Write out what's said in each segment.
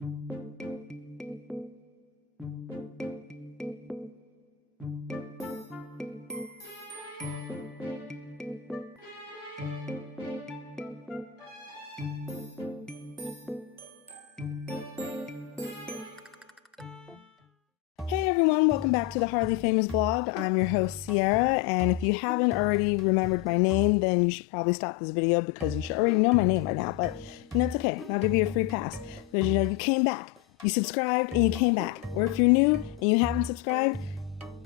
Hey everyone, welcome back to the Hardly Famous vlog. I'm your host Ceirra, and if you haven't already remembered my name, then you should probably stop this video because you should already know my name by now, but it's okay. I'll give you a free pass because you came back. You subscribed and you came back. Or if you're new and you haven't subscribed,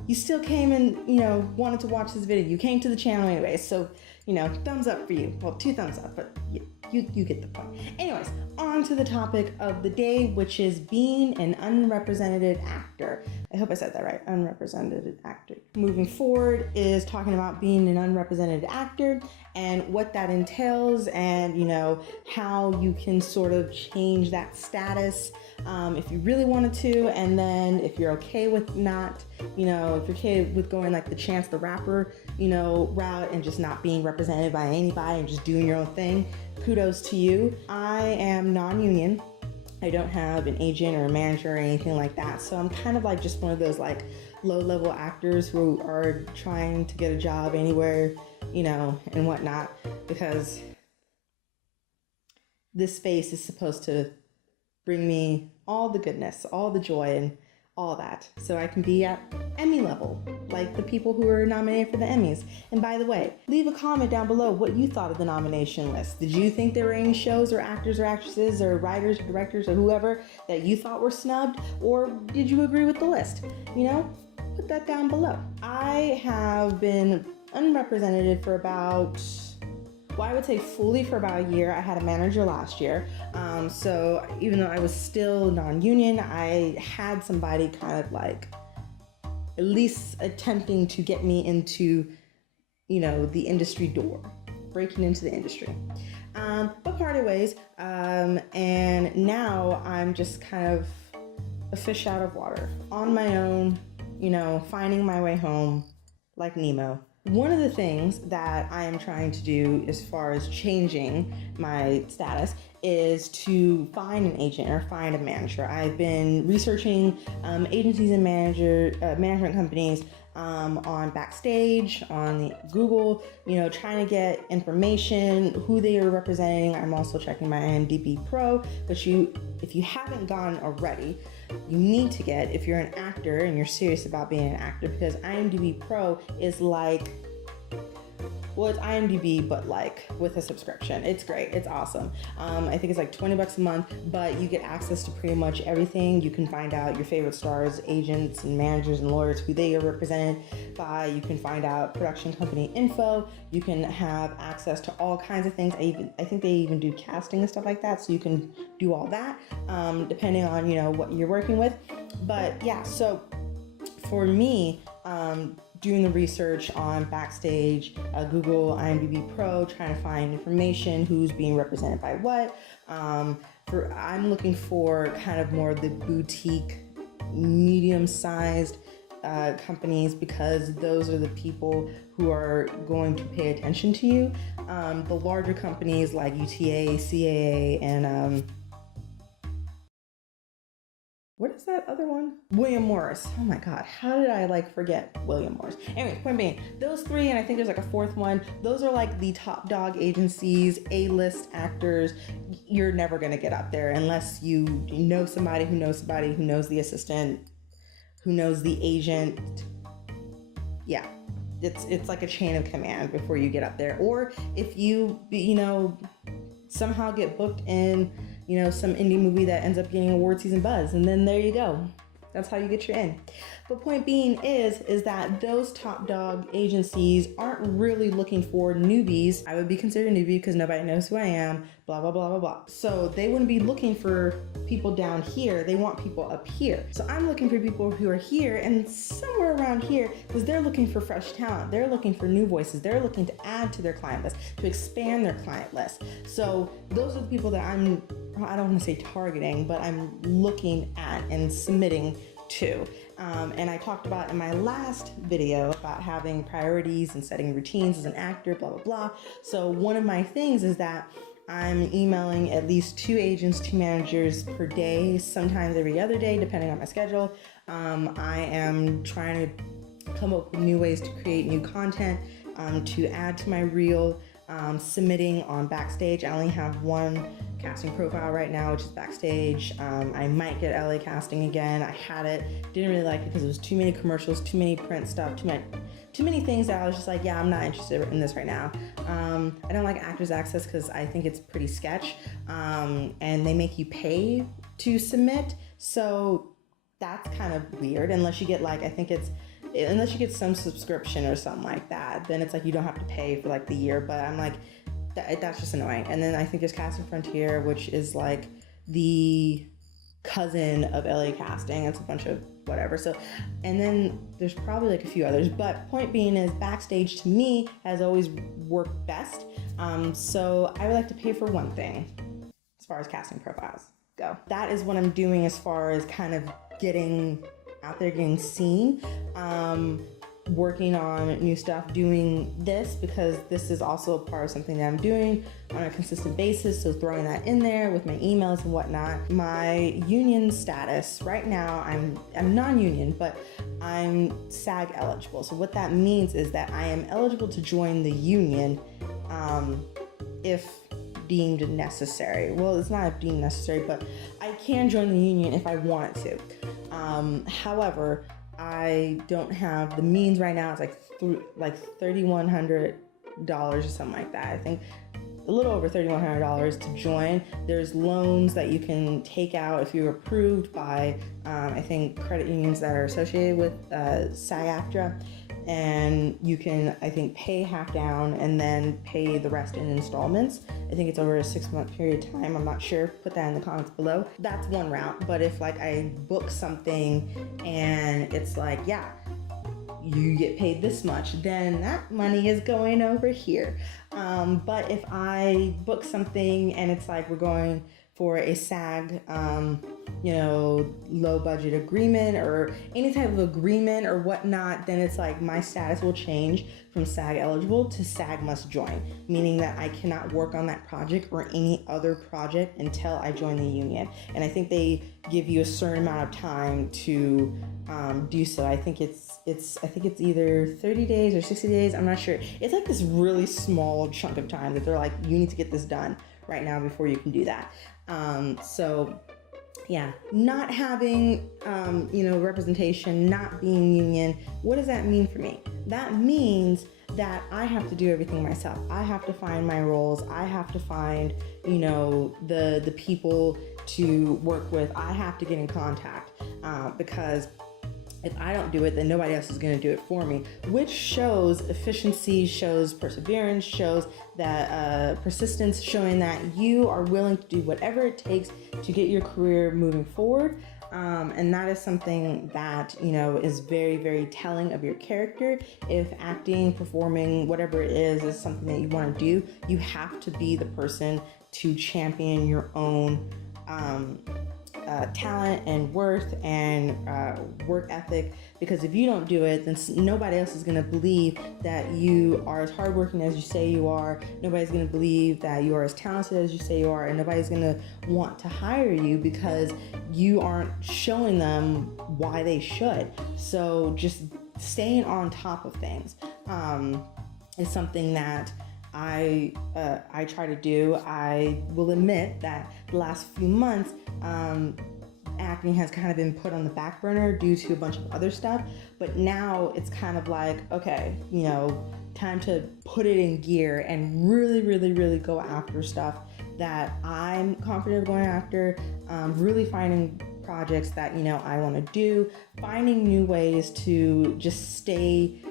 you still came and, wanted to watch this video. You came to the channel anyway, so, thumbs up for you. Well, 2 thumbs up, but you get the point. Anyways, on to the topic of the day, which is being an unrepresented actor. I hope I said that right, unrepresented actor. Moving forward is talking about being an unrepresented actor and what that entails and, how you can sort of change that status if you really wanted to, and then if you're okay with not, if you're okay with going like the Chance the Rapper, route and just not being represented by anybody and just doing your own thing, kudos to you. I am non-union. I don't have an agent or a manager or anything like that. So I'm kind of like just one of those like low-level actors who are trying to get a job anywhere, and whatnot, because this space is supposed to bring me all the goodness, all the joy, and all that, so I can be at Emmy level, like the people who are nominated for the Emmys. And by the way, leave a comment down below what you thought of the nomination list. Did you think there were any shows or actors or actresses or writers or directors or whoever that you thought were snubbed, or did you agree with the list? Put that down below. I have been unrepresented for about, I would say fully for about a year. I had a manager last year. So even though I was still non-union, I had somebody kind of like at least attempting to get me into, the industry door, breaking into the industry. But parted ways. And now I'm just kind of a fish out of water on my own, finding my way home like Nemo. One of the things that I am trying to do as far as changing my status is to find an agent or find a manager. I've been researching agencies and management companies on Backstage, on Google, trying to get information, who they are representing. I'm also checking my IMDb Pro, but if you haven't gone already, you need to get, if you're an actor and you're serious about being an actor, because IMDb Pro is like, well, it's IMDb, but like with a subscription. It's great. It's awesome. I think it's like $20 a month, but you get access to pretty much everything. You can find out your favorite stars, agents and managers and lawyers, who they are represented by. You can find out production company info. You can have access to all kinds of things. I think they even do casting and stuff like that. So you can do all that, depending on, what you're working with. But yeah, so for me, doing the research on Backstage, Google, IMDb Pro, trying to find information, who's being represented by what. I'm looking for kind of more of the boutique, medium-sized companies, because those are the people who are going to pay attention to you. The larger companies like UTA, CAA, and what is that other one? William Morris. Oh my God, how did I forget William Morris? Anyway, point being, those 3, and I think there's like a 4th one, those are like the top dog agencies, A-list actors. You're never gonna get up there unless you know somebody who knows somebody who knows the assistant, who knows the agent. Yeah, it's like a chain of command before you get up there. Or if you, somehow get booked in, some indie movie that ends up getting award season buzz, and then there you go. That's how you get your in. But point being is that those top dog agencies aren't really looking for newbies. I would be considered a newbie because nobody knows who I am, blah, blah, blah, blah, blah. So they wouldn't be looking for people down here. They want people up here. So I'm looking for people who are here and somewhere around here, because they're looking for fresh talent. They're looking for new voices. They're looking to add to their client list, to expand their client list. So those are the people that I don't want to say targeting, but I'm looking at and submitting to. And I talked about in my last video about having priorities and setting routines as an actor, blah, blah, blah. So one of my things is that I'm emailing at least 2 agents, 2 managers per day, sometimes every other day, depending on my schedule. I am trying to come up with new ways to create new content, to add to my reel, submitting on Backstage. I only have 1 casting profile right now, which is Backstage. I might get LA casting again. I had it, didn't really like it because it was too many commercials, too many print stuff, too many things that I was just like, yeah, I'm not interested in this right now. I don't like Actors Access because I think it's pretty sketch, and they make you pay to submit, so that's kind of weird. Unless you get unless you get some subscription or something like that, then it's like you don't have to pay for like the year. But I'm like, that's just annoying. And then I think there's Casting Frontier, which is like the cousin of LA Casting. It's a bunch of whatever. So, and then there's probably like a few others, but point being is Backstage to me has always worked best. So I would like to pay for one thing as far as casting profiles go. That is what I'm doing as far as kind of getting out there, getting seen, working on new stuff, doing this because this is also a part of something that I'm doing on a consistent basis, so throwing that in there with my emails and whatnot. My union status right now, I'm non-union, but I'm SAG eligible. So what that means is that I am eligible to join the union if deemed necessary. Well, it's not deemed necessary, but I can join the union if I wanted to. However, I don't have the means right now. It's like $3,100 or something like that. I think a little over $3,100 to join. There's loans that you can take out if you're approved by, I think, credit unions that are associated with sag-aftra. And you can, I think, pay half down and then pay the rest in installments. I think it's over a 6-month period of time. I'm not sure. Put that in the comments below. That's one route. But if like I book something and it's like, yeah, you get paid this much, then that money is going over here. But if I book something and it's like we're going for a SAG, low budget agreement or any type of agreement or whatnot, then it's like my status will change from SAG eligible to SAG must join, meaning that I cannot work on that project or any other project until I join the union. And I think they give you a certain amount of time to do so. I think it's either 30 days or 60 days. I'm not sure. It's like this really small chunk of time that they're like, you need to get this done right now before you can do that. So yeah, not having, representation, not being union, what does that mean for me? That means that I have to do everything myself. I have to find my roles. I have to find, the people to work with. I have to get in contact, because if I don't do it, then nobody else is going to do it for me, which shows efficiency, shows perseverance, shows that persistence, showing that you are willing to do whatever it takes to get your career moving forward. And that is something that, is very, very telling of your character. If acting, performing, whatever it is something that you want to do, you have to be the person to champion your own talent and worth and work ethic, because if you don't do it, then nobody else is going to believe that you are as hardworking as you say you are. Nobody's going to believe that you are as talented as you say you are, and nobody's going to want to hire you because you aren't showing them why they should. So just staying on top of things is something that I try to do. I will admit that the last few months, acting has kind of been put on the back burner due to a bunch of other stuff. But now it's kind of like, okay, time to put it in gear and really, really, really go after stuff that I'm confident going after. Really finding projects that, I want to do, finding new ways to just stay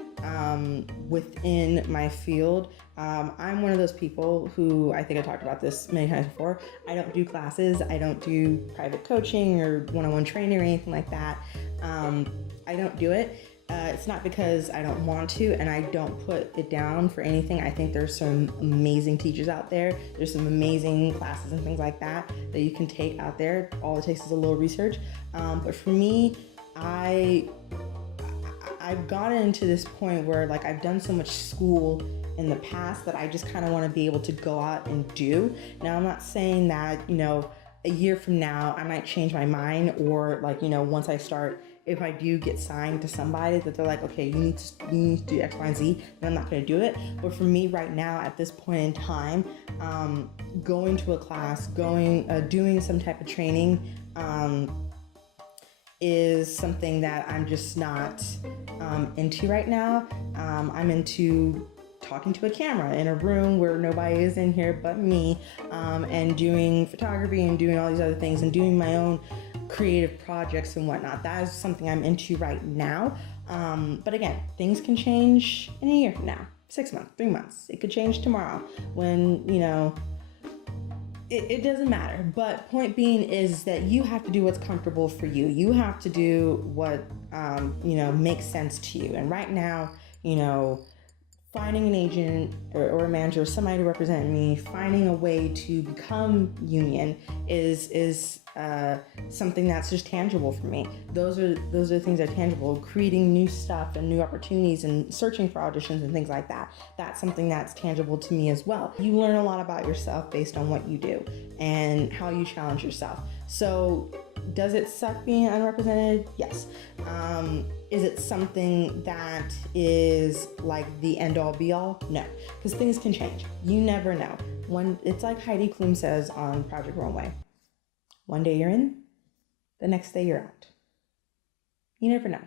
within my field. I'm one of those people who, I think I talked about this many times before, I don't do classes, I don't do private coaching or one-on-one training or anything like that. I don't do it. It's not because I don't want to, and I don't put it down for anything. I think there's some amazing teachers out there. There's some amazing classes and things like that you can take out there. All it takes is a little research. But for me, I've gotten into this point where like I've done so much school in the past that I just kind of want to be able to go out and do. Now, I'm not saying that, you know, a year from now I might change my mind, or like, you know, once I start, if I do get signed to somebody that they're like, okay, you need to do X, Y, and Z, then I'm not going to do it. But for me right now, at this point in time, going to a class, doing some type of training, is something that I'm just not into right now. I'm into talking to a camera in a room where nobody is in here but me, and doing photography and doing all these other things and doing my own creative projects and whatnot. That is something I'm into right now. But again, things can change in a year from now, 6 months, 3 months. It could change tomorrow when, you know, it doesn't matter. But point being is that you have to do what's comfortable for you. You have to do what, you know, makes sense to you. And right now, you know, finding an agent or a manager, or somebody to represent me, finding a way to become union is something that's just tangible for me. Those are things that are tangible. Creating new stuff and new opportunities and searching for auditions and things like that. That's something that's tangible to me as well. You learn a lot about yourself based on what you do and how you challenge yourself. So does it suck being unrepresented? Yes. Is it something that is like the end all be all? No, because things can change. You never know. When it's like Heidi Klum says on Project Runway, one day you're in, the next day you're out. You never know.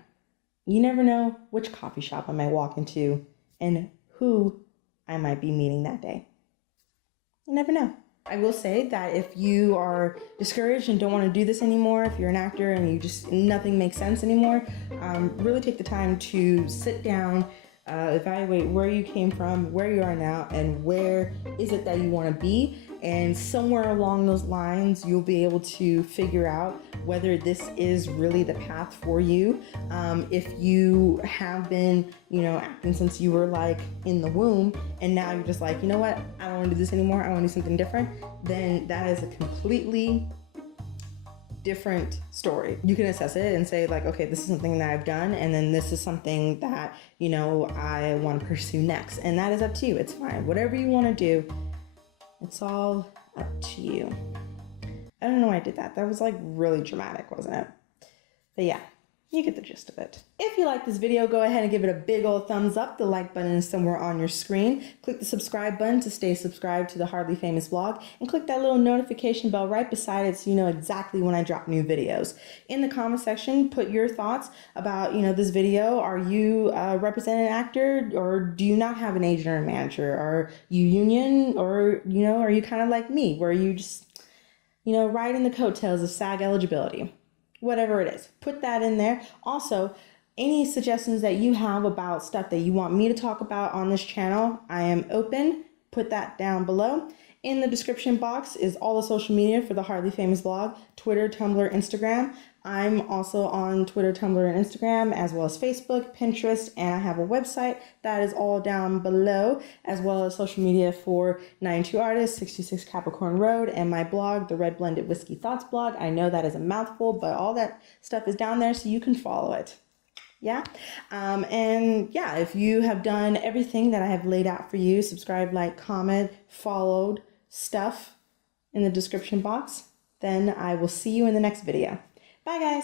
You never know which coffee shop I might walk into and who I might be meeting that day. You never know. I will say that if you are discouraged and don't want to do this anymore, if you're an actor and you just, nothing makes sense anymore, really take the time to sit down, evaluate where you came from, where you are now, and where is it that you want to be. And somewhere along those lines, you'll be able to figure out whether this is really the path for you. If you have been, you know, acting since you were like in the womb, and now you're just like, you know what, I don't want to do this anymore, I want to do something different, then that is a completely different story. You can assess it and say like, okay, this is something that I've done, and then this is something that, you know, I want to pursue next. And that is up to you. It's fine. Whatever you want to do, it's all up to you. I don't know why I did that. That was like really dramatic, wasn't it? But yeah, you get the gist of it. If you like this video, go ahead and give it a big old thumbs up. The like button is somewhere on your screen. Click the subscribe button to stay subscribed to the Hardly Famous vlog, and click that little notification bell right beside it so you know exactly when I drop new videos. In the comment section, put your thoughts about, you know, this video. Are you a represented actor, or do you not have an agent or a manager? Are you union, or, you know, are you kind of like me where you just, you know, riding the coattails of SAG eligibility? Whatever it is, put that in there. Also, any suggestions that you have about stuff that you want me to talk about on this channel, I am open. Put that down below. In the description box is all the social media for the Hardly Famous vlog: Twitter, Tumblr, Instagram. I'm also on Twitter, Tumblr, and Instagram, as well as Facebook, Pinterest, and I have a website that is all down below, as well as social media for 92 Artists, 66 Capricorn Road, and my blog, the Red Blended Whiskey Thoughts blog. I know that is a mouthful, but all that stuff is down there so you can follow it. Yeah. And yeah, if you have done everything that I have laid out for you, subscribe, like, comment, followed stuff in the description box, then I will see you in the next video. Bye, guys.